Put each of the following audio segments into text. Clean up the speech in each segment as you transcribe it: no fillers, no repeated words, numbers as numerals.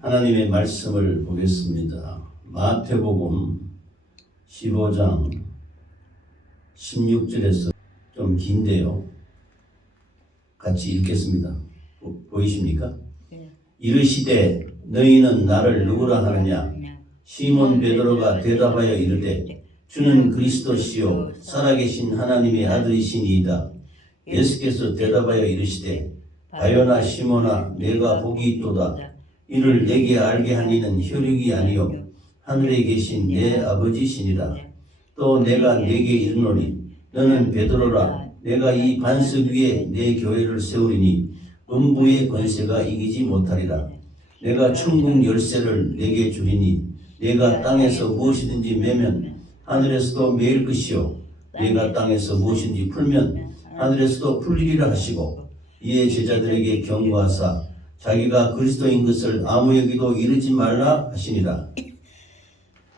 하나님의 말씀을 보겠습니다. 마태복음 15장 16절에서 좀 긴데요. 같이 읽겠습니다. 보이십니까? 이르시되 너희는 나를 누구라 하느냐? 시몬 베드로가 대답하여 이르되 주는 그리스도시요 살아계신 하나님의 아들이시니이다. 예수께서 대답하여 이르시되 바요나 시몬아 내가 복이 있도다. 이를 내게 알게 하니는 혈육이 아니요 하늘에 계신 내 아버지시니라. 또 내가 네게 이르노니 너는 베드로라. 내가 이 반석 위에 내 교회를 세우리니 음부의 권세가 이기지 못하리라. 내가 천국 열쇠를 내게 주리니 내가 땅에서 무엇이든지 매면 하늘에서도 매일 것이요 내가 땅에서 무엇인지 풀면 하늘에서도 풀리리라 하시고 이에 제자들에게 경고하사 자기가 그리스도인 것을 아무 여기도 이르지 말라 하시니라.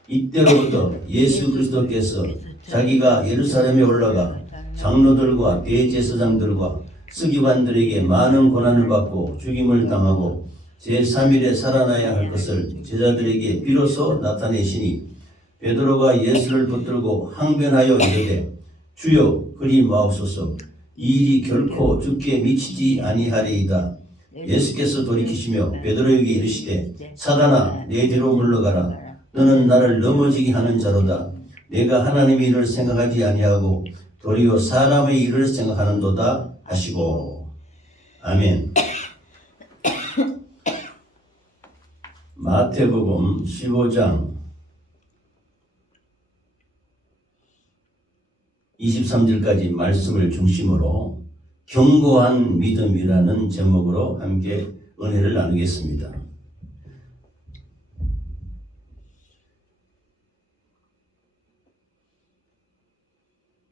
이때로부터 예수 그리스도께서 자기가 예루살렘에 올라가 장로들과 대제사장들과 서기관들에게 많은 고난을 받고 죽임을 당하고 제3일에 살아나야 할 것을 제자들에게 비로소 나타내시니 베드로가 예수를 붙들고 항변하여 이르되 주여 그리 마옵소서. 이 일이 결코 주께 미치지 아니하리이다. 예수께서 돌이키시며 베드로에게 이르시되 사단아 내 뒤로 물러가라. 너는 나를 넘어지게 하는 자로다. 내가 하나님의 일을 생각하지 아니하고 도리어 사람의 일을 생각하는도다 하시고. 아멘. 마태복음 15장 23절까지 말씀을 중심으로 견고한 믿음이라는 제목으로 함께 은혜를 나누겠습니다.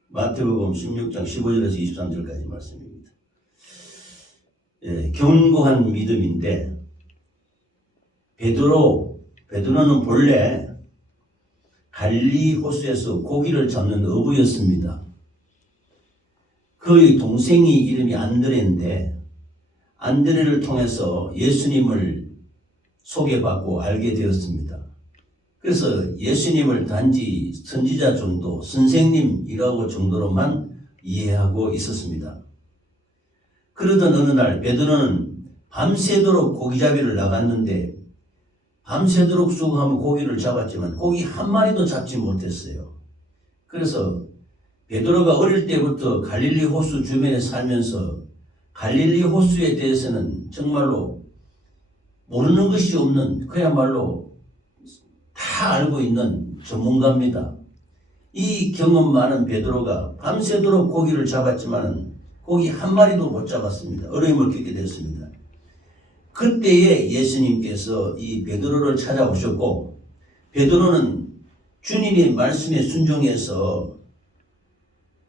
마태복음 16장 15절에서 23절까지 말씀입니다. 견고한 믿음인데 베드로는 본래 갈릴리 호수에서 고기를 잡는 어부였습니다. 그의 동생이 이름이 안드레인데 안드레를 통해서 예수님을 소개받고 알게 되었습니다. 그래서 예수님을 단지 선지자 정도, 선생님이라고 정도로만 이해하고 있었습니다. 그러던 어느 날 베드로는 밤새도록 고기잡이를 나갔는데 밤새도록 수고하며 고기를 잡았지만 고기 한 마리도 잡지 못했어요. 그래서 베드로가 어릴 때부터 갈릴리 호수 주변에 살면서 갈릴리 호수에 대해서는 정말로 모르는 것이 없는 그야말로 다 알고 있는 전문가입니다. 이 경험 많은 베드로가 밤새도록 고기를 잡았지만 고기 한 마리도 못 잡았습니다. 어려움을 겪게 됐습니다. 그때에 예수님께서 이 베드로를 찾아오셨고 베드로는 주님의 말씀에 순종해서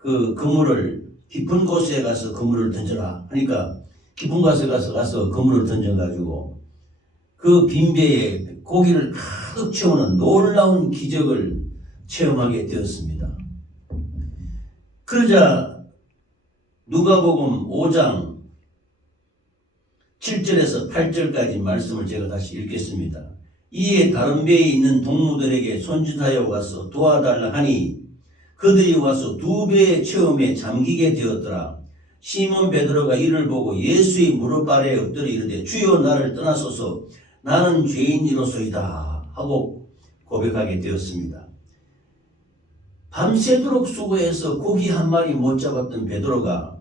그 그물을 깊은 곳에 가서 그물을 던져라 하니까 깊은 곳에 가서 그물을 던져가지고 그 빈배에 고기를 가득 채우는 놀라운 기적을 체험하게 되었습니다. 그러자 누가복음 5장 7절에서 8절까지 말씀을 제가 다시 읽겠습니다. 이에 다른 배에 있는 동무들에게 손짓하여 와서 도와달라 하니 그들이 와서 두 배의 체험에 잠기게 되었더라. 시몬 베드로가 이를 보고 예수의 무릎 아래에 엎드려 이르되 주여 나를 떠나소서 나는 죄인이로소이다 하고 고백하게 되었습니다. 밤새도록 수고해서 고기 한 마리 못 잡았던 베드로가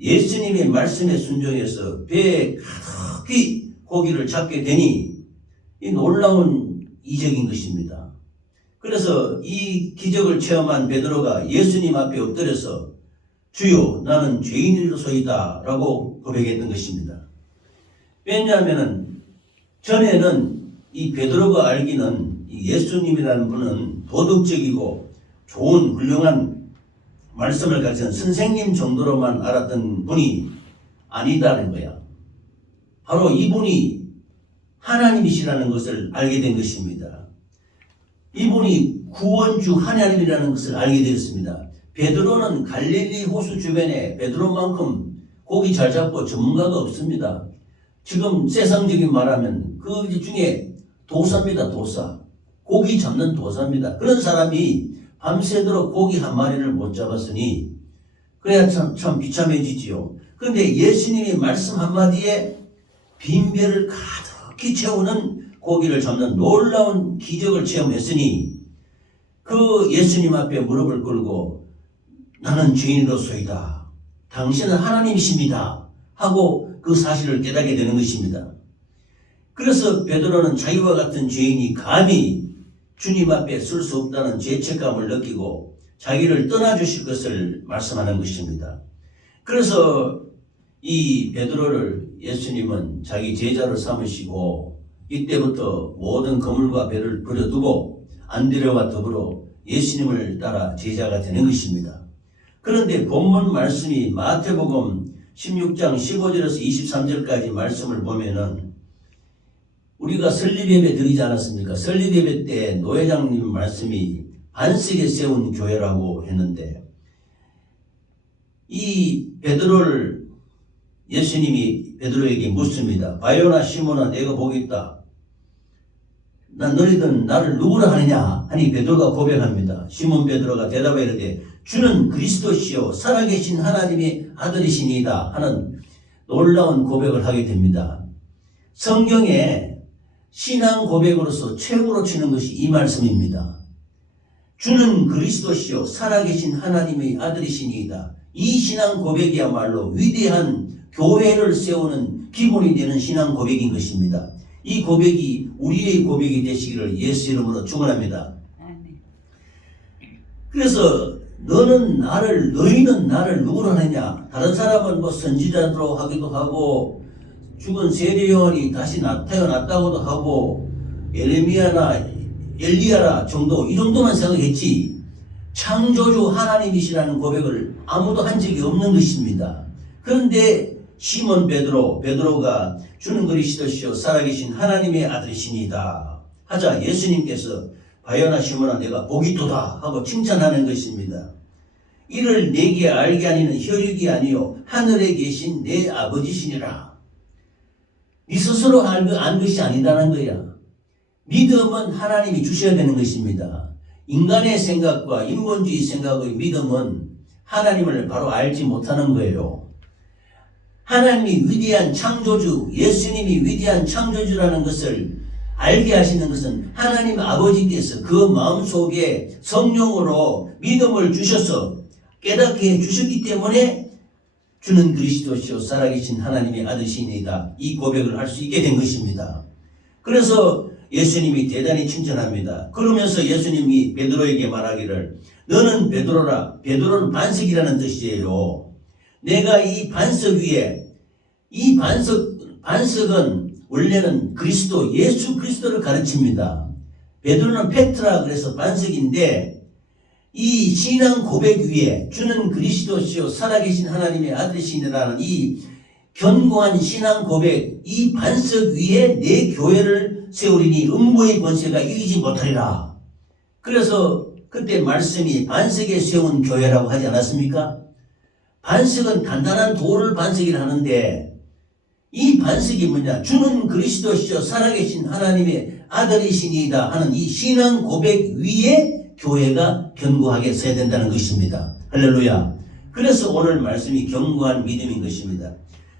예수님의 말씀에 순종해서 배에 가득히 고기를 잡게 되니 이 놀라운 이적인 것입니다. 그래서 이 기적을 체험한 베드로가 예수님 앞에 엎드려서 주여 나는 죄인이로소이다 라고 고백했던 것입니다. 왜냐하면 전에는 이 베드로가 알기는 이 예수님이라는 분은 도덕적이고 좋은 훌륭한 말씀을 가진 선생님 정도로만 알았던 분이 아니다는 거야. 바로 이분이 하나님이시라는 것을 알게 된 것입니다. 이분이 구원주 하나님이라는 것을 알게 되었습니다. 베드로는 갈릴리 호수 주변에 베드로만큼 고기 잘 잡고 전문가가 없습니다. 지금 세상적인 말하면 그 중에 도사입니다. 도사. 고기 잡는 도사입니다. 그런 사람이 밤새도록 고기 한 마리를 못 잡았으니 그래야 참 비참해지지요. 그런데 예수님이 말씀 한마디에 빈배를 가득히 채우는 고기를 잡는 놀라운 기적을 체험했으니 그 예수님 앞에 무릎을 꿇고 나는 죄인으로소이다. 당신은 하나님이십니다. 하고 그 사실을 깨닫게 되는 것입니다. 그래서 베드로는 자기와 같은 죄인이 감히 주님 앞에 설 수 없다는 죄책감을 느끼고 자기를 떠나주실 것을 말씀하는 것입니다. 그래서 이 베드로를 예수님은 자기 제자로 삼으시고 이때부터 모든 거물과 배를 버려두고 안드레와 더불어 예수님을 따라 제자가 되는 것입니다. 그런데 본문 말씀이 마태복음 16장 15절에서 23절까지 말씀을 보면은 우리가 설립예배 드리지 않았습니까? 설립예배 때 노회장님 말씀이 반석에 세운 교회라고 했는데 이 베드로를 예수님이 베드로에게 묻습니다. 바요나 시몬아 내가 보겠다. 난 너희들은 나를 누구라 하느냐 하니 베드로가 고백합니다. 시몬 베드로가 대답하여 이르되 주는 그리스도시요 살아계신 하나님의 아들이시니이다 하는 놀라운 고백을 하게 됩니다. 성경에 신앙 고백으로서 최고로 치는 것이 이 말씀입니다. 주는 그리스도시요 살아계신 하나님의 아들이시니이다. 이 신앙 고백이야말로 위대한 교회를 세우는 기본이 되는 신앙 고백인 것입니다. 이 고백이 우리의 고백이 되시기를 예수 이름으로 축원합니다. 그래서 너희는 나를 누구로 하느냐? 다른 사람은 뭐 선지자로 하기도 하고 죽은 세례요한이 다시 태어났다고도 하고 예레미야나 엘리야라 정도 이 정도만 생각했지 창조주 하나님이시라는 고백을 아무도 한 적이 없는 것입니다. 그런데 시몬 베드로가 주는 그리스도시요 살아계신 하나님의 아들이시니이다 하자 예수님께서 바요나 시몬아 내가 보기도다 하고 칭찬하는 것입니다. 이를 내게 알게 하니는 혈육이 아니요 하늘에 계신 내 아버지시니라. 네 스스로 안 것이 아니라는 거야. 믿음은 하나님이 주셔야 되는 것입니다. 인간의 생각과 인본주의 생각의 믿음은 하나님을 바로 알지 못하는 거예요. 하나님이 위대한 창조주, 예수님이 위대한 창조주라는 것을 알게 하시는 것은 하나님 아버지께서 그 마음속에 성령으로 믿음을 주셔서 깨닫게 해주셨기 때문에 주는 그리스도시요 살아계신 하나님의 아들이시니이다. 이 고백을 할 수 있게 된 것입니다. 그래서 예수님이 대단히 칭찬합니다. 그러면서 예수님이 베드로에게 말하기를 너는 베드로라. 베드로는 반석이라는 뜻이에요. 내가 이 반석 위에 이 반석은 원래는 그리스도 예수 그리스도를 가르칩니다. 베드로는 페트라 그래서 반석인데 이 신앙 고백 위에 주는 그리스도시요 살아계신 하나님의 아들이시니라는 이 견고한 신앙 고백 이 반석 위에 내 교회를 세우리니 음부의 권세가 이기지 못하리라. 그래서 그때 말씀이 반석에 세운 교회라고 하지 않았습니까? 반석은 단단한 돌을 반석이라 하는데 이 반석이 뭐냐? 주는 그리스도시요 살아계신 하나님의 아들이시니이다 하는 이 신앙 고백 위에 교회가 견고하게 서야 된다는 것입니다. 할렐루야. 그래서 오늘 말씀이 견고한 믿음인 것입니다.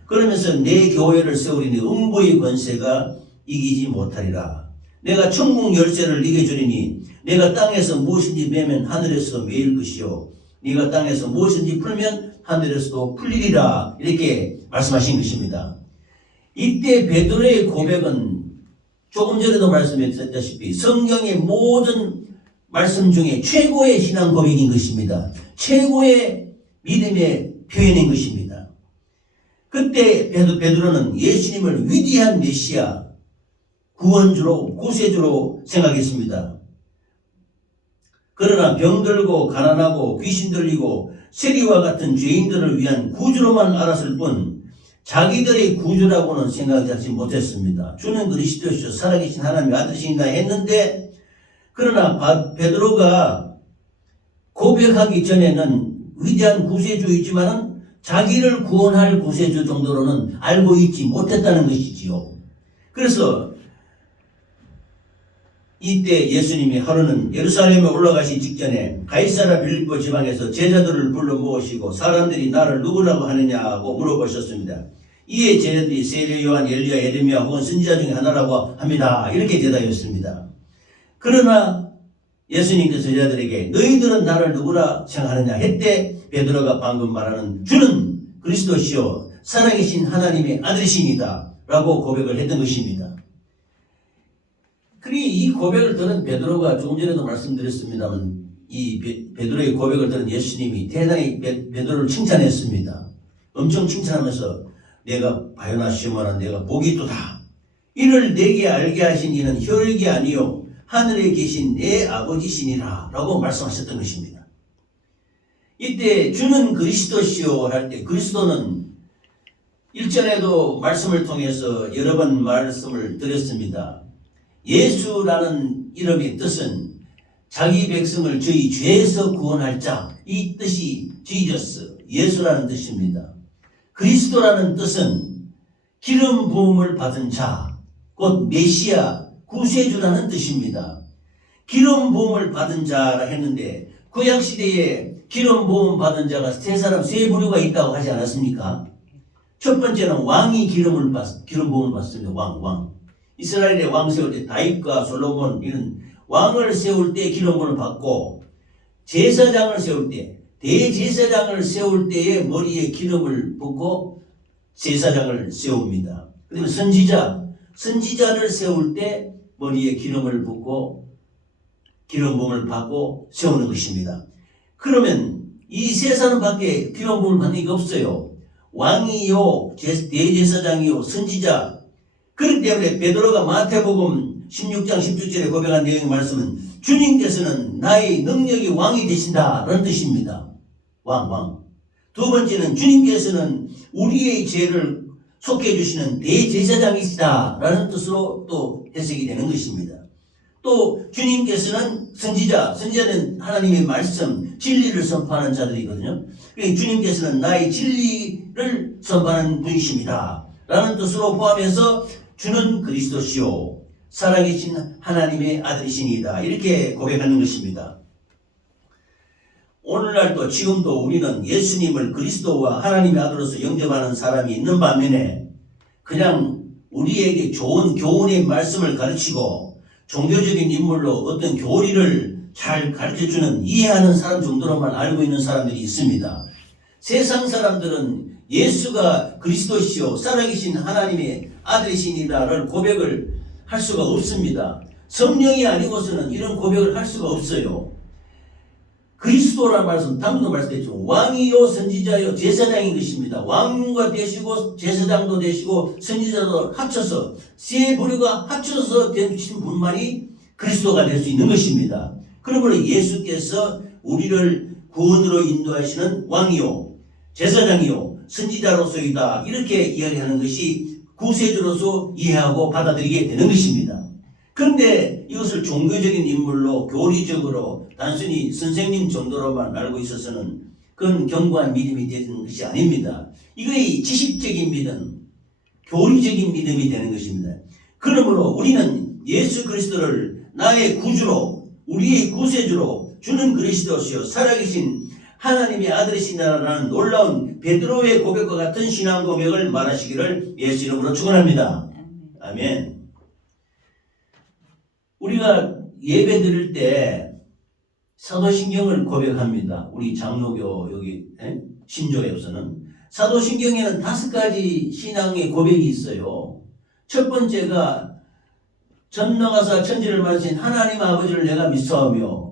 그러면서 내 교회를 세우리니 음부의 권세가 이기지 못하리라. 내가 천국 열쇠를 네게 주리니 내가 땅에서 무엇인지 매면 하늘에서 매일 것이요 네가 땅에서 무엇인지 풀면 하늘에서도 풀리리라. 이렇게 말씀하신 것입니다. 이때 베드로의 고백은 조금 전에도 말씀했다시피 성경의 모든 말씀 중에 최고의 신앙 고백인 것입니다. 최고의 믿음의 표현인 것입니다. 그때 베드로는 예수님을 위대한 메시아, 구원주로, 구세주로 생각했습니다. 그러나 병들고 가난하고 귀신 들리고 세리와 같은 죄인들을 위한 구주로만 알았을 뿐 자기들의 구주라고는 생각하지 못했습니다. 주는 그리스도시요 살아계신 하나님의 아들이시니라 했는데 그러나 베드로가 고백하기 전에는 위대한 구세주이지만은 자기를 구원할 구세주 정도로는 알고 있지 못했다는 것이지요. 그래서 이때 예수님이 하루는 예루살렘에 올라가시 직전에 가이사랴 빌립보 지방에서 제자들을 불러 모으시고 사람들이 나를 누구라고 하느냐고 물어보셨습니다. 이에 제자들이 세례 요한, 엘리야, 예레미야 혹은 선지자 중에 하나라고 합니다. 이렇게 대답했습니다. 그러나 예수님께서 제자들에게 너희들은 나를 누구라 생각하느냐 했대 베드로가 방금 말하는 주는 그리스도시요 살아계신 하나님의 아들이십니다 라고 고백을 했던 것입니다. 그리 이 고백을 들은 베드로가 조금 전에도 말씀드렸습니다만 이 베드로의 고백을 들은 예수님이 대단히 베드로를 칭찬했습니다. 엄청 칭찬하면서 내가 바요나 시모나 내가 복이 있도다. 이를 내게 알게 하신 이는 혈육이 아니요 하늘에 계신 내 아버지시니라 라고 말씀하셨던 것입니다. 이때 주는 그리스도시요 할 때 그리스도는 일전에도 말씀을 통해서 여러 번 말씀을 드렸습니다. 예수라는 이름의 뜻은 자기 백성을 저희 죄에서 구원할 자, 이 뜻이 지저스, 예수라는 뜻입니다. 그리스도라는 뜻은 기름 부음을 받은 자, 곧 메시아, 구세주라는 뜻입니다. 기름 부음을 받은 자라 했는데 구약시대에 기름 부음 받은 자가 세 부류가 있다고 하지 않았습니까? 첫 번째는 왕이 기름 부음을 받습니다. 왕. 이스라엘의 왕 세울 때 다윗과 솔로몬 이런 왕을 세울 때 기름 부음을 받고 제사장을 세울 때 대제사장을 세울 때에 머리에 기름을 붓고 제사장을 세웁니다. 그다음에 선지자를 세울 때 머리에 기름을 붓고 기름 부음을 받고 세우는 것입니다. 그러면 이 세 사람밖에 기름 부음을 받는 게 없어요. 왕이요, 대제사장이요, 선지자. 그렇기 때문에 베드로가 마태복음 16장 16절에 고백한 내용의 말씀은 주님께서는 나의 능력이 왕이 되신다라는 뜻입니다. 왕. 두 번째는 주님께서는 우리의 죄를 속해 주시는 대제사장이시다라는 뜻으로 또 해석이 되는 것입니다. 또 주님께서는 선지자는 하나님의 말씀, 진리를 선포하는 자들이거든요. 그러니까 주님께서는 나의 진리를 선포하는 분이십니다 라는 뜻으로 포함해서 주는 그리스도시요 살아계신 하나님의 아들이시니이다 이렇게 고백하는 것입니다. 오늘날도 지금도 우리는 예수님을 그리스도와 하나님의 아들로서 영접하는 사람이 있는 반면에 그냥 우리에게 좋은 교훈의 말씀을 가르치고 종교적인 인물로 어떤 교리를 잘 가르쳐주는 이해하는 사람 정도로만 알고 있는 사람들이 있습니다. 세상 사람들은 예수가 그리스도시요 살아계신 하나님의 아들이시니다를 고백을 할 수가 없습니다. 성령이 아니고서는 이런 고백을 할 수가 없어요. 그리스도라는 말씀, 방금도 말씀드렸죠. 왕이요, 선지자요, 제사장인 것입니다. 왕과 되시고, 제사장도 되시고, 선지자도 합쳐서, 세 부류가 합쳐서 되신 분만이 그리스도가 될 수 있는 것입니다. 그러므로 예수께서 우리를 구원으로 인도하시는 왕이요, 제사장이요, 선지자로서이다. 이렇게 이야기하는 것이 구세주로서 이해하고 받아들이게 되는 것입니다. 그런데 이것을 종교적인 인물로 교리적으로 단순히 선생님 정도로만 알고 있어서는 그건 견고한 믿음이 되는 것이 아닙니다. 이거의 지식적인 믿음, 교리적인 믿음이 되는 것입니다. 그러므로 우리는 예수 그리스도를 나의 구주로, 우리의 구세주로 주는 그리스도시요 살아계신 하나님의 아들이시다라는 놀라운 베드로의 고백과 같은 신앙 고백을 말하시기를 예수 이름으로 축원합니다. 아멘. 우리가 예배 드릴 때 사도신경을 고백합니다. 우리 장로교 여기 신조에서는 사도신경에는 5가지 신앙의 고백이 있어요. 첫 번째가 전능하사 천지를 만드신 하나님 아버지를 내가 믿사오며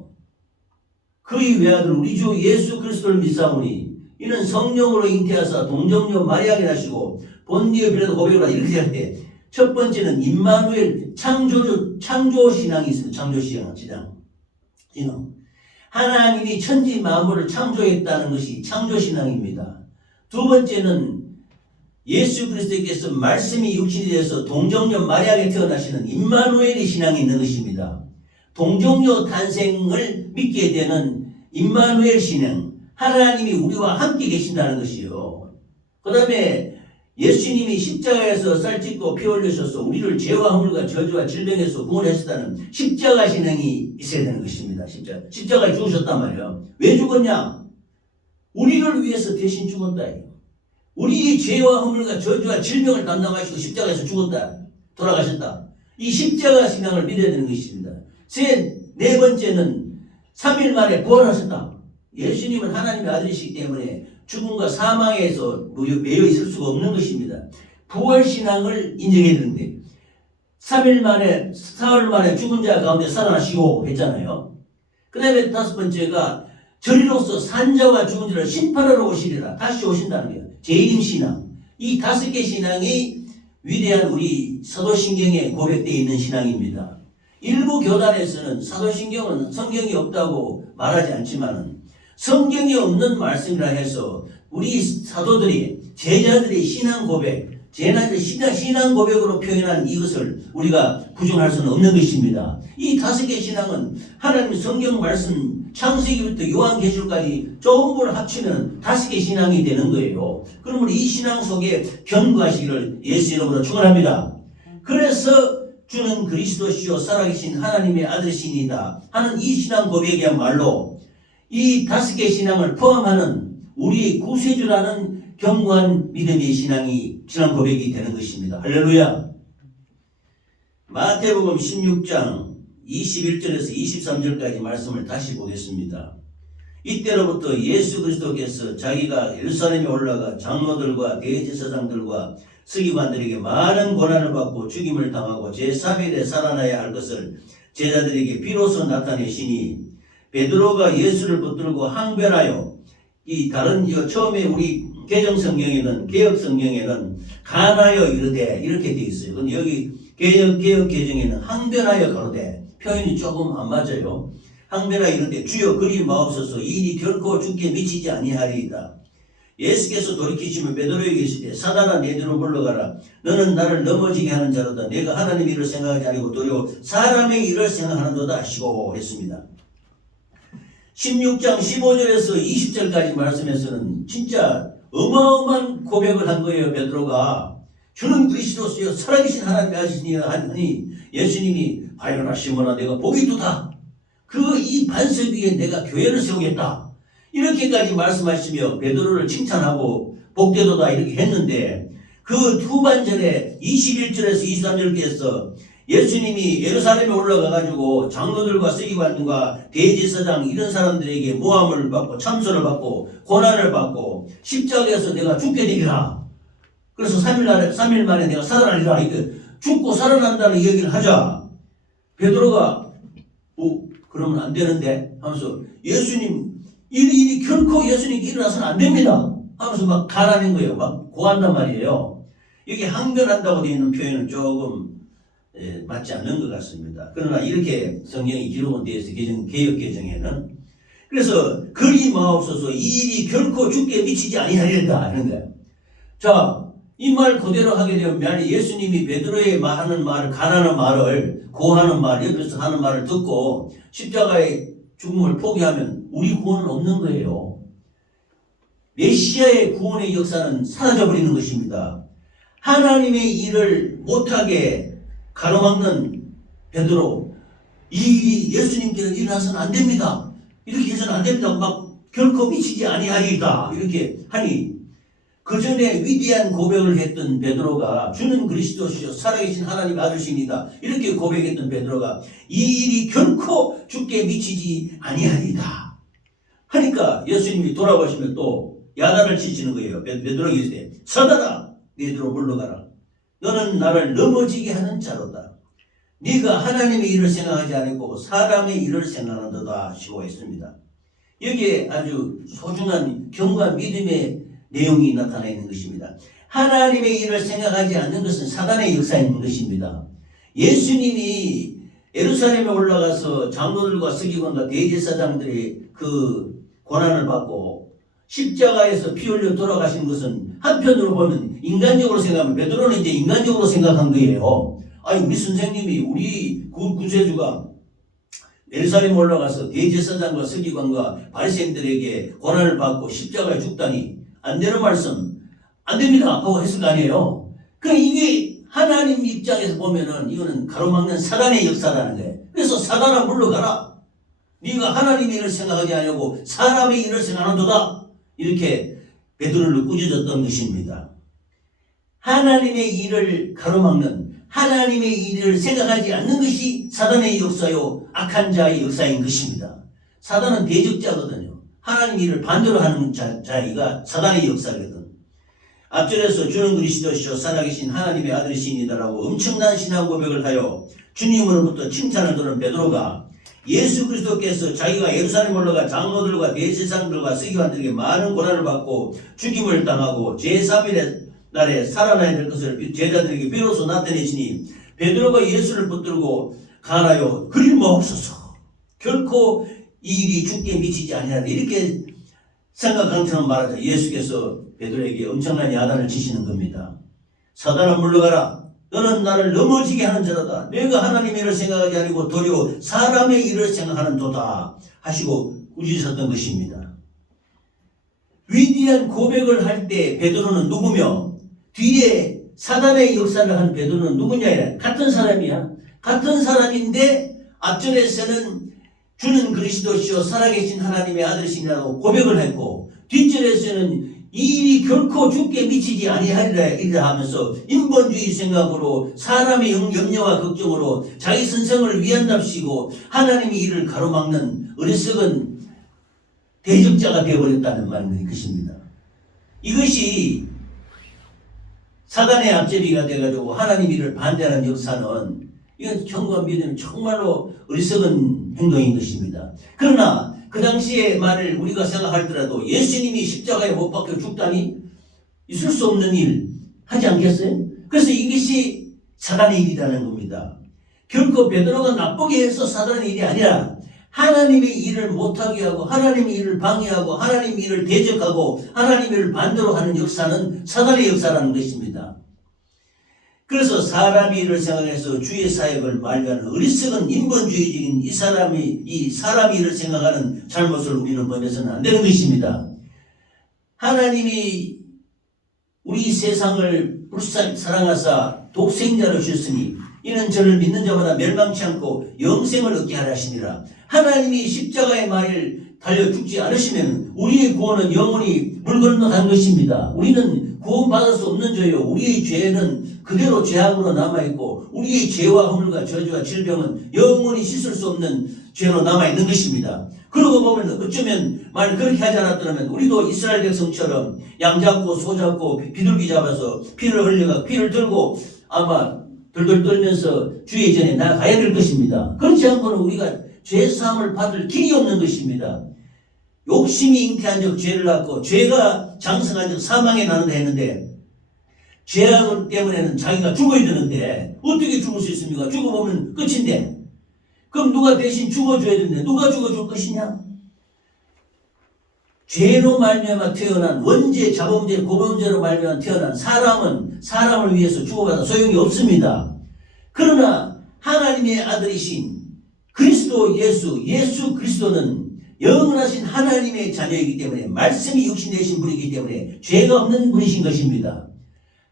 그의 외아들 우리 주 예수 그리스도를 믿사오니 이는 성령으로 잉태하사 동정녀 마리아에게 나시고 본디오 빌라도 고백을 하다 이렇게 할 때 첫 번째는 임마누엘 창조 신앙이 있습니다. 창조 신앙. 하나님이 천지 만물을 창조했다는 것이 창조 신앙입니다. 두 번째는 예수 그리스도께서 말씀이 육신이 되어서 동정녀 마리아에게 태어나시는 임마누엘의 신앙이 있는 것입니다. 동정녀 탄생을 믿게 되는 임마누엘 신앙, 하나님이 우리와 함께 계신다는 것이요. 그 다음에 예수님이 십자가에서 쌀짓고 피 흘리셔서 우리를 죄와 허물과 저주와 질병에서 구원하셨다는 십자가 신앙이 있어야 되는 것입니다. 십자가에 죽으셨단 말이에요. 왜 죽었냐? 우리를 위해서 대신 죽었다. 우리의 죄와 허물과 저주와 질병을 담당하시고 십자가에서 죽었다. 돌아가셨다. 이 십자가 신앙을 믿어야 되는 것입니다. 네 번째는 3일 만에 부활하셨다. 예수님은 하나님의 아들이시기 때문에 죽음과 사망에서 매여 있을 수가 없는 것입니다. 부활신앙을 인정해야 되는데 3일 만에, 사흘 만에 죽은 자 가운데 살아나시고 했잖아요. 그 다음에 5번째가 저리로서 산자와 죽은 자를 심판하러 오시리라. 다시 오신다는 거예요. 재림신앙. 이 5개 신앙이 위대한 우리 사도신경에 고백되어 있는 신앙입니다. 일부 교단에서는 사도신경은 성경이 없다고 말하지 않지만 성경이 없는 말씀이라 해서 우리 사도들이 제자들의 신앙 고백, 제자들의 신앙 고백으로 표현한 이것을 우리가 부정할 수는 없는 것입니다. 이 5개 신앙은 하나님 성경 말씀 창세기부터 요한계시록까지 전부를 합치면 5개 신앙이 되는 거예요. 그러면 이 신앙 속에 견고하시기를 예수 이름으로 축원합니다. 그래서 주는 그리스도시요 살아계신 하나님의 아들이시니다 하는 이 신앙 고백이야말로 이 5개 신앙을 포함하는 우리 구세주라는 견고한 믿음의 신앙 고백이 되는 것입니다. 할렐루야. 마태복음 16장 21절에서 23절까지 말씀을 다시 보겠습니다. 이때로부터 예수 그리스도께서 자기가 예루살렘에 올라가 장로들과 대제사장들과 서기관들에게 많은 고난을 받고 죽임을 당하고 제3일에 살아나야 할 것을 제자들에게 비로소 나타내시니 베드로가 예수를 붙들고 항변하여 이 다른 처음에 우리 개정 성경에는 개혁 성경에는 간하여 이르되 이렇게 되어 있어요. 근데 여기 개혁 개정에는 항변하여 가로되 표현이 조금 안 맞아요. 항변하여 이르되 주여 그리 마옵소서 이 일이 결코 죽게 미치지 아니하리이다. 예수께서 돌이키시면 베드로에게 이르시되 사단아 내게로 물러가라. 너는 나를 넘어지게 하는 자로다. 내가 하나님의 일을 생각하지 아니고 도리어 사람의 일을 생각하는도다 하시고 했습니다. 16장 15절에서 20절까지 말씀에서는 진짜 어마어마한 고백을 한 거예요. 베드로가 주는 그리스도시요 살아계신 하나님의 아들이시니라 하니 예수님이 바요나 시몬아 내가 복이 두다. 이 반석 위에 내가 교회를 세우겠다. 이렇게까지 말씀하시며 베드로를 칭찬하고 복되도다 이렇게 했는데 그 후반절에 21절에서 23절께서 예수님이 예루살렘에 올라가가지고 장로들과 서기관과 대제사장 이런 사람들에게 모함을 받고 참소를 받고 고난을 받고 십자가에서 내가 죽게 되리라. 그래서 3일 만에 내가 살아나리라. 이렇게 죽고 살아난다는 얘기를 하자. 베드로가 그러면 안 되는데 하면서 예수님 일이 결코 예수님께 일어나서는 안 됩니다 하면서 막 가라는 거예요. 막 고한단 말이에요. 여기 항변한다고 되어 있는 표현은 조금 맞지 않는 것 같습니다. 그러나 이렇게 성경이 기록은 되어 있어요. 개혁 개정에는. 그래서 그리 마옵소서 이 일이 결코 죽게 미치지 아니하리다 이런 거예요. 자, 이 말 그대로 하게 되면 예수님이 베드로의 하는 말을 가라는 말을 고하는 말 옆에서 하는 말을 듣고 십자가의 죽음을 포기하면 우리 구원은 없는 거예요. 메시아의 구원의 역사는 사라져버리는 것입니다. 하나님의 일을 못하게 가로막는 베드로 이 일이 예수님께는 일어나서는 안 됩니다. 이렇게 해서는 안 됩니다. 막 결코 미치지 아니하리이다 이렇게 하니 그 전에 위대한 고백을 했던 베드로가 주는 그리스도시요 살아계신 하나님의 아들이시니다 이렇게 고백했던 베드로가 이 일이 결코 죽게 미치지 아니하리이다 하니까 예수님이 돌아보시면 또 야단을 치시는 거예요. 베드로에게 이르시되 사단아 내게로 물러가라. 너는 나를 넘어지게 하는 자로다. 네가 하나님의 일을 생각하지 않고 사람의 일을 생각하는도다 하시고 했습니다. 여기에 아주 소중한 견고한 믿음의 내용이 나타나 있는 것입니다. 하나님의 일을 생각하지 않는 것은 사단의 역사인 것입니다. 예수님이 예루살렘에 올라가서 장로들과 서기관과 대제사장들의 그 고난을 받고 십자가에서 피 흘려 돌아가신 것은 한편으로 보면 인간적으로 생각하면 베드로는 이제 인간적으로 생각한 거예요. 아니 우리 선생님이 우리 구세주가 예루살렘 올라가서 대제사장과 서기관과 바리새인들에게 고난을 받고 십자가에 죽다니 안 되는 말씀, 안 됩니다 하고 했을 거 아니에요. 이게 하나님 입장에서 보면은 이거는 가로막는 사단의 역사라는 거예요. 그래서 사단아 물러가라. 네가 하나님의 일을 생각하지 아니하고 사람의 일을 생각하는도다. 이렇게 베드로를 꾸짖었던 것입니다. 하나님의 일을 가로막는, 하나님의 일을 생각하지 않는 것이 사단의 역사요, 악한 자의 역사인 것입니다. 사단은 대적자거든요. 하나님의 일을 반대로 하는 자가 사단의 역사거든. 앞절에서 주는 그리스도시요 살아계신 하나님의 아들이시니다라고 엄청난 신앙 고백을 하여 주님으로부터 칭찬을 들은 베드로가 예수 그리스도께서 자기가 예루살렘 올라가 장로들과 대제사장들과 서기관들에게 많은 고난을 받고 죽임을 당하고 제3일의 날에 살아나야 될 것을 제자들에게 비로소 나타내시니 베드로가 예수를 붙들고 가라요 그리 마옵소서. 결코 이 일이 죽게 미치지 아니하리라. 이렇게 생각한 처럼 말하자 예수께서 베드로에게 엄청난 야단을 치시는 겁니다. 사단아 물러가라. 너는 나를 넘어지게 하는 자로다. 내가 하나님의 일을 생각하지 아니고 도리어 사람의 일을 생각하는 도다 하시고 꾸짖으셨던 것입니다. 위대한 고백을 할 때 베드로는 누구며 뒤에 사단의 역사를 한 베드로는 누구냐? 같은 사람이야. 같은 사람인데 앞절에서는 주는 그리스도시요 살아계신 하나님의 아들이시라고 고백을 했고 뒷절에서는 이 일이 결코 죽게 미치지 아니하리라 하면서 인본주의 생각으로 사람의 염려와 걱정으로 자기 선생을 위한답시고 하나님의 일을 가로막는 어리석은 대적자가 되어버렸다는 말인 것입니다. 이것이 사단의 앞제비가 돼가지고 하나님 일을 반대하는 역사는 이건 경고한 믿음이 정말로 어리석은 행동인 것입니다. 그러나 그 당시의 말을 우리가 생각할더라도 예수님이 십자가에 못 박혀 죽다니 있을 수 없는 일 하지 않겠어요? 그래서 이것이 사단의 일이라는 겁니다. 결코 베드로가 나쁘게 해서 사단의 일이 아니라 하나님의 일을 못하게 하고 하나님의 일을 방해하고 하나님의 일을 대적하고 하나님의 일을 반대로 하는 역사는 사단의 역사라는 것입니다. 그래서 사람의 일을 생각해서 주의 사역을 만류하는 어리석은 인본주의적인 이 사람의 일을 생각하는 잘못을 우리는 범해서는 안 되는 것입니다. 하나님이 우리 세상을 불쌍히 사랑하사 독생자로 주셨으니 이는 저를 믿는 자마다 멸망치 않고 영생을 얻게 하려 하시니라. 하나님이 십자가의 말을 달려 죽지 않으시면 우리의 구원은 영원히 물 건너간 것입니다. 우리는 구원받을 수 없는 죄요. 우리의 죄는 그대로 죄악으로 남아있고 우리의 죄와 허물과 저주와 질병은 영원히 씻을 수 없는 죄로 남아있는 것입니다. 그러고 보면 어쩌면 만약 그렇게 하지 않았더라면 우리도 이스라엘 백성처럼 양 잡고 소 잡고 비둘기 잡아서 피를 흘려가 피를 들고 아마 들들 떨면서 주의 전에 나가야 될 것입니다. 그렇지 않고는 우리가 죄사함을 받을 길이 없는 것입니다. 욕심이 잉태한 적 죄를 낳고 죄가 장성한 적 사망에 나는다 했는데 죄악 때문에는 자기가 죽어야 되는데 어떻게 죽을 수 있습니까? 죽어보면 끝인데 그럼 누가 대신 죽어줘야 되는데 누가 죽어줄 것이냐? 죄로 말미암아 태어난 원죄, 자범죄, 고범죄로 말미암아 태어난 사람은 사람을 위해서 죽어가다 소용이 없습니다. 그러나 하나님의 아들이신 그리스도 예수 그리스도는 영원하신 하나님의 자녀이기 때문에 말씀이 육신 되신 분이기 때문에 죄가 없는 분이신 것입니다.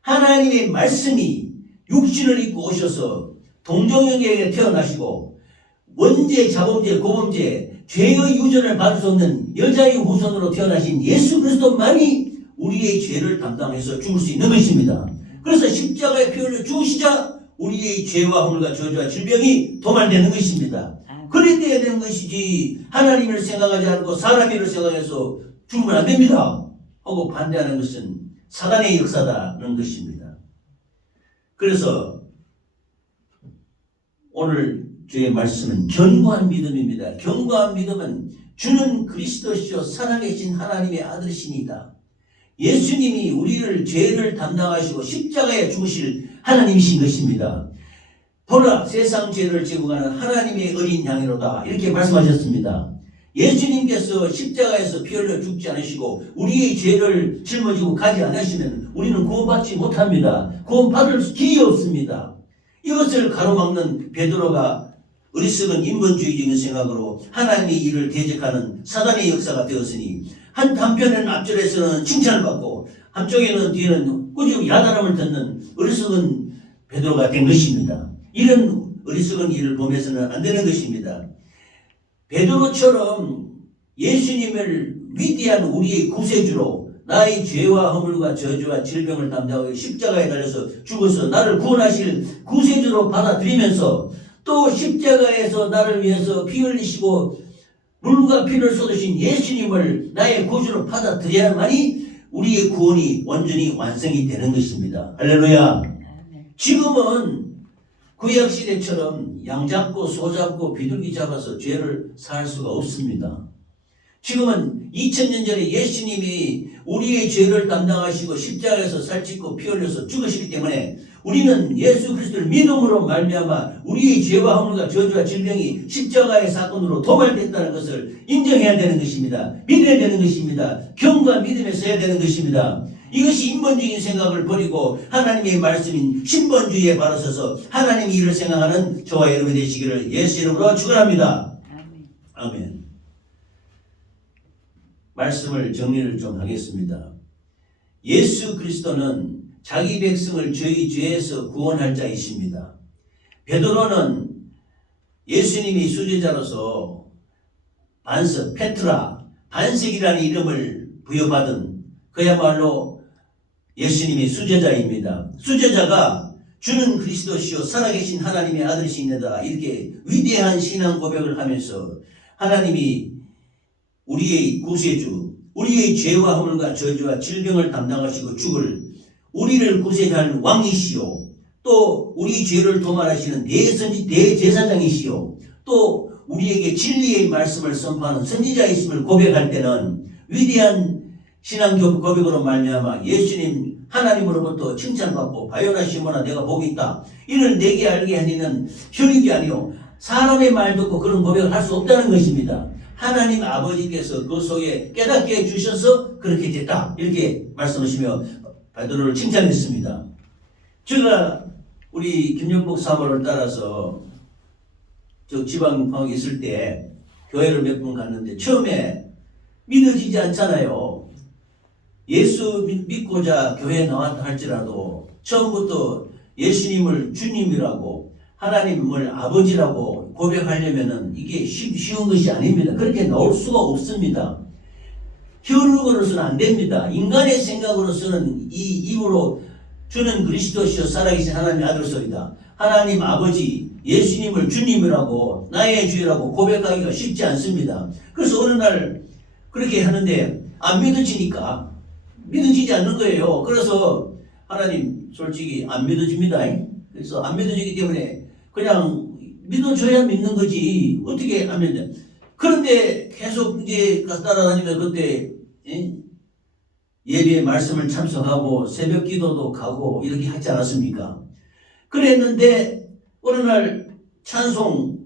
하나님의 말씀이 육신을 입고 오셔서 동정형에게 태어나시고 원죄, 자범죄, 고범죄, 죄의 유전을 받을 수 없는 여자의 후손으로 태어나신 예수 그리스도만이 우리의 죄를 담당해서 죽을 수 있는 것입니다. 그래서 십자가에 피 흘려 죽으시자 우리의 죄와 허물과 저주와 질병이 도말되는 것입니다. 그럴 때야 되는 것이지 하나님을 생각하지 않고 사람의 일을 생각해서 죽으면 안 됩니다 하고 반대하는 것은 사단의 역사다는 것입니다. 그래서 오늘 주의 말씀은 견고한 믿음입니다. 견고한 믿음은 주는 그리스도시요 살아계신 하나님의 아들이시니다. 예수님이 우리를 죄를 담당하시고 십자가에 죽으실 하나님이신 것입니다. 보라 세상 죄를 지고 가는 하나님의 어린 양이로다 이렇게 말씀하셨습니다. 예수님께서 십자가에서 피 흘려 죽지 않으시고 우리의 죄를 짊어지고 가지 않으시면 우리는 구원받지 못합니다. 구원받을 길이 없습니다. 이것을 가로막는 베드로가 어리석은 인본주의적인 생각으로 하나님의 일을 대적하는 사단의 역사가 되었으니 한편에는 앞절에서는 칭찬을 받고 한쪽에는 뒤에는 꾸준히 야단함을 듣는 어리석은 베드로가 된 것입니다. 이런 어리석은 일을 보면서는 안 되는 것입니다. 베드로처럼 예수님을 위대한 우리의 구세주로 나의 죄와 허물과 저주와 질병을 담당하고 십자가에 달려서 죽어서 나를 구원하실 구세주로 받아들이면서 또 십자가에서 나를 위해서 피 흘리시고 물과 피를 쏟으신 예수님을 나의 구주로 받아들여야만이 우리의 구원이 완전히 완성이 되는 것입니다. 할렐루야. 지금은 구약시대처럼 양 잡고 소 잡고 비둘기 잡아서 죄를 사할 수가 없습니다. 지금은 2000년 전에 예수님이 우리의 죄를 담당하시고 십자가에서 살찌고 피 흘려서 죽으시기 때문에 우리는 예수 그리스도를 믿음으로 말미암아 우리의 죄와 허물과 저주와 질병이 십자가의 사건으로 도말됐다는 것을 인정해야 되는 것입니다. 믿어야 되는 것입니다. 경과 믿음에 서야 되는 것입니다. 이것이 인본주의 생각을 버리고 하나님의 말씀인 신본주의에 바로 서서 하나님의 일을 생각하는 저와 여러분이 되시기를 예수 이름으로 축원합니다. 아멘. 말씀을 정리를 좀 하겠습니다. 예수 그리스도는 자기 백성을 저희 죄에서 구원할 자이십니다. 베드로는 예수님이 수제자로서 반석, 페트라, 반석이라는 이름을 부여받은 그야말로 예수님이 수제자입니다. 수제자가 주는 그리스도시요 살아계신 하나님의 아들이시니다 이렇게 위대한 신앙 고백을 하면서 하나님이 우리의 구세주, 우리의 죄와 허물과 저주와 질병을 담당하시고 죽을 우리를 구세할 왕이시요 또 우리 죄를 도말하시는 대제사장이시요 또 우리에게 진리의 말씀을 선포하는 선지자이심을 고백할 때는 위대한 신앙 고백으로 말미암아 예수님 하나님으로부터 칭찬받고 바요나 시모나 내가 복이 있다 이를 내게 알게 하니는 혈육이 아니요 사람의 말 듣고 그런 고백을 할 수 없다는 것입니다. 하나님 아버지께서 그 속에 깨닫게 해주셔서 그렇게 됐다 이렇게 말씀하시며 베드로를 칭찬했습니다. 제가 우리 김영복 사모를 따라서 저 지방방에 있을 때 교회를 몇 번 갔는데 처음에 믿어지지 않잖아요. 예수 믿고자 교회에 나왔다 할지라도 처음부터 예수님을 주님이라고 하나님을 아버지라고 고백하려면은 이게 쉬운 것이 아닙니다. 그렇게 나올 수가 없습니다. 혈육으로서는 안 됩니다. 인간의 생각으로서는 이 입으로 주는 그리스도시요 살아계신 하나님의 아들소이다. 하나님 아버지 예수님을 주님이라고 나의 주라고 고백하기가 쉽지 않습니다. 그래서 어느 날 그렇게 하는데 안 믿어지니까 믿어지지 않는 거예요. 그래서 하나님 솔직히 안 믿어집니다. 그래서 안 믿어지기 때문에 그냥 믿어줘야 믿는 거지 어떻게 하면. 그런데 계속 이제 따라다니면 그때 예배의 말씀을 참석하고 새벽 기도도 가고 이렇게 하지 않았습니까? 그랬는데 어느 날 찬송,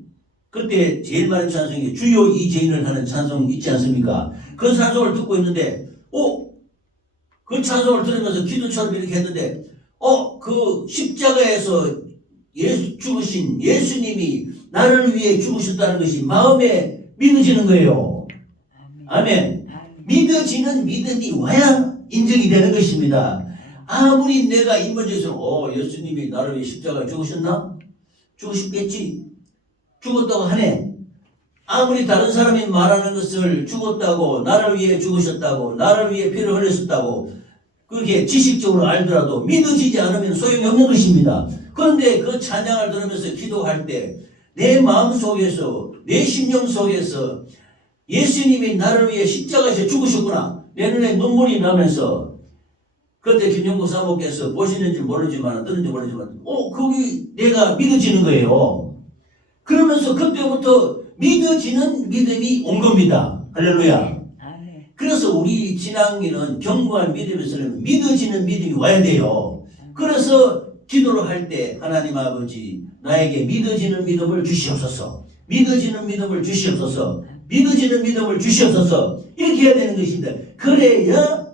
그때 제일 많은 찬송이 주여 이재인을 하는 찬송 있지 않습니까? 그 찬송을 듣고 있는데 그 찬송을 들으면서 기도처럼 이렇게 했는데 그 십자가에서 죽으신 예수님이 나를 위해 죽으셨다는 것이 마음에 믿어지는 거예요. 아멘. 믿어지는 믿음이 와야 인정이 되는 것입니다. 아무리 내가 인본주의에서 예수님이 나를 위해 십자가에 죽으셨나? 죽으셨겠지. 죽었다고 하네. 아무리 다른 사람이 말하는 것을 죽었다고 나를 위해 죽으셨다고 나를 위해 피를 흘렸었다고 그렇게 지식적으로 알더라도 믿어지지 않으면 소용이 없는 것입니다. 그런데 그 찬양을 들으면서 기도할 때 내 마음 속에서 내 심령 속에서 예수님이 나를 위해 십자가에서 죽으셨구나 내 눈에 눈물이 나면서 그때 김영국 사모께서 보시는지 모르지만 들은지 모르지만 거기 내가 믿어지는 거예요. 그러면서 그때부터 믿어지는 믿음이 온 겁니다. 할렐루야. 그래서 우리 진앙이는 견고한 믿음에서는 믿어지는 믿음이 와야 돼요. 그래서 기도를 할 때 하나님 아버지 나에게 믿어지는 믿음을 주시옵소서. 믿어지는 믿음을 주시옵소서. 믿어지는 믿음을 주시옵소서. 이렇게 해야 되는 것입니다. 그래야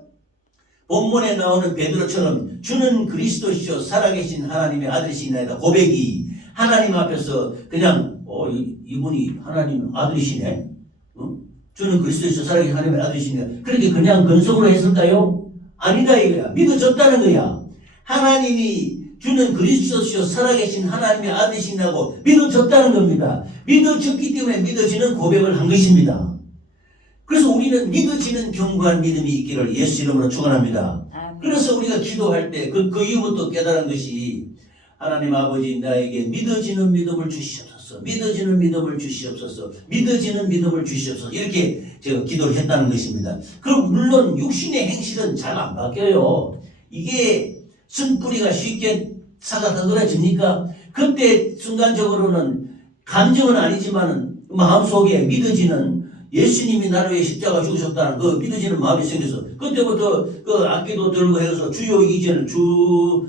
본문에 나오는 베드로처럼 주는 그리스도시요 살아계신 하나님의 아들이시나이다 고백이 하나님 앞에서 그냥 이분이 하나님 아들이시네. 주는 그리스도시요 살아계신 하나님의 아들이시네. 그렇게 그냥 근성으로 했을까요? 아니다 이거야. 믿어졌다는 거야. 하나님이 주는 그리스도시요 살아계신 하나님의 아들이시라고 믿어졌다는 겁니다. 믿어졌기 때문에 믿어지는 고백을 한 것입니다. 그래서 우리는 믿어지는 견고한 믿음이 있기를 예수 이름으로 축원합니다. 그래서 우리가 기도할 때 그 이후부터 깨달은 것이 하나님 아버지 나에게 믿어지는 믿음을 주시옵소서. 믿어지는 믿음을 주시옵소서. 믿어지는 믿음을 주시옵소서. 이렇게 제가 기도를 했다는 것입니다. 그럼 물론 육신의 행실은 잘 안 바뀌어요. 이게 쓴뿌리가 쉽게 사각사그라집니까? 그때 순간적으로는 감정은 아니지만 마음속에 믿어지는 예수님이 나를 위해 십자가 죽으셨다는 그 믿어지는 마음이 생겨서 그때부터 그 악기도 들고 해서 주여 이제는 주여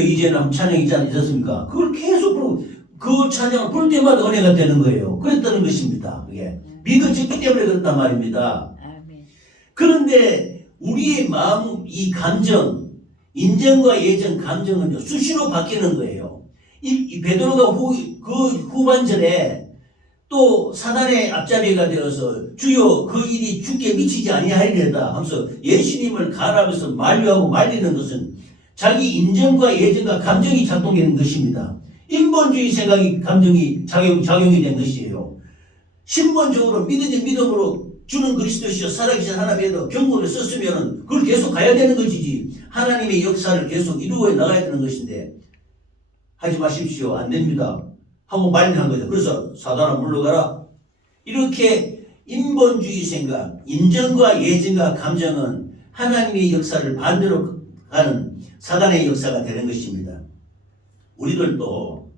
이제는 한번 찬양 있었습니까? 그걸 계속 부르고 그 찬양을 부를 때마다 은혜가 되는 거예요. 그랬다는 것입니다. 그게 믿어졌기 때문에 그랬단 말입니다. 그런데 우리의 마음 이 감정 인정과 예정 감정은 수시로 바뀌는 거예요. 이 베드로가 후반전에 또 사단의 앞잡이가 되어서 주여 그 일이 주께 미치지 아니하리로다 하면서 예수님을 가라면서 만류하고 말리는 것은 자기 인정과 예정과 감정이 작동되는 것입니다. 인본주의 생각이 감정이 작용이 된 것이에요. 신본적으로 믿어진 믿음으로 주는 그리스도시요 살아계신 하나님에도 경고를 썼으면 그걸 계속 가야 되는 것이지 하나님의 역사를 계속 이루어 나가야 되는 것인데 하지 마십시오. 안 됩니다. 하고 말리는 거죠. 그래서 사단아 물러가라. 이렇게 인본주의 생각, 인정과 예정과 감정은 하나님의 역사를 반대로 가는 사단의 역사가 되는 것입니다. 우리들도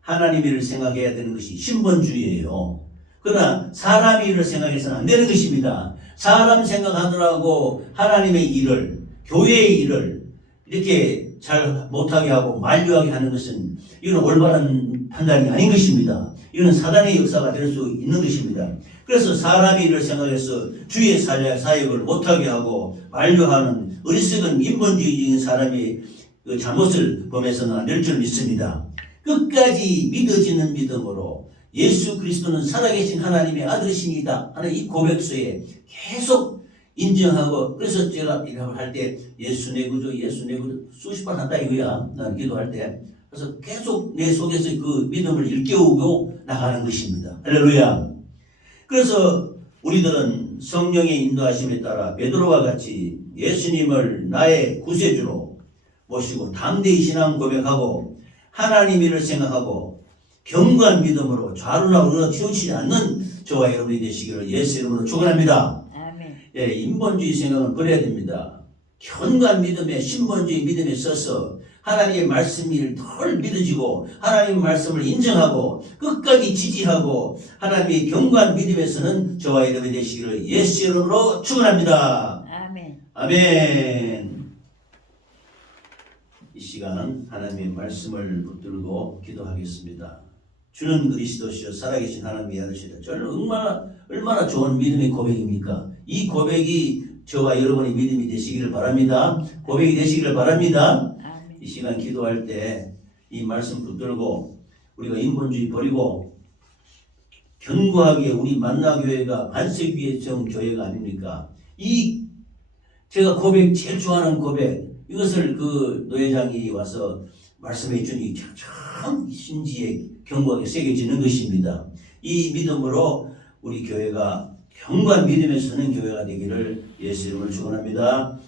하나님 일을 생각해야 되는 것이 신본주의예요. 그러나 사람 일을 생각해서는 안 되는 것입니다. 사람 생각하느라고 하나님의 일을, 교회의 일을 이렇게 잘 못하게 하고 만류하게 하는 것은 이건 올바른 판단이 아닌 것입니다. 이건 사단의 역사가 될 수 있는 것입니다. 그래서 사람의 일을 생각해서 주의 사역을 못하게 하고 만류하는 어리석은 인본주의적인 사람이 그 잘못을 범해서는 안 될 줄 믿습니다. 끝까지 믿어지는 믿음으로 예수 그리스도는 살아계신 하나님의 아들이십니다 하는 이 고백서에 계속 인정하고 그래서 제가 이렇게 할 때 예수 내 구주 예수 내 구주 수십 번 한다 이거야. 난 기도할 때. 그래서 계속 내 속에서 그 믿음을 일깨우고 나가는 것입니다. 할렐루야. 그래서 우리들은 성령의 인도하심에 따라 베드로와 같이 예수님을 나의 구세주로 모시고 담대히 신앙 고백하고 하나님 일을 생각하고 견고한 믿음으로 좌루나 우러나 치우치지 않는 저와 여러분이 되시기를 예수 이름으로 축원합니다. 예, 인본주의 생각은 버려야 됩니다. 견고한 믿음에 신본주의 믿음에 서서 하나님의 말씀이 덜 믿어지고 하나님의 말씀을 인정하고 끝까지 지지하고 하나님의 견고한 믿음에서는 저와 여러분이 되시기를 예수 이름으로 축원합니다. 아멘. 아멘. 이 시간 하나님의 말씀을 붙들고 기도하겠습니다. 주는 그리스도시요 살아계신 하나님의 아들이시다. 저는 얼마나 좋은 믿음의 고백입니까? 이 고백이 저와 여러분의 믿음이 되시기를 바랍니다. 고백이 되시기를 바랍니다. 아멘. 이 시간 기도할 때 이 말씀 붙들고 우리가 인본주의 버리고 견고하게 우리 만나교회가 반석 위에 세운 교회가 아닙니까? 이 제가 고백 제일 좋아하는 고백 이것을 그 노회장이 와서 말씀해 주니 참 심지에 견고하게 새겨지는 것입니다. 이 믿음으로 우리 교회가 견고한 믿음에 서는 교회가 되기를 예수 이름으로 축원합니다.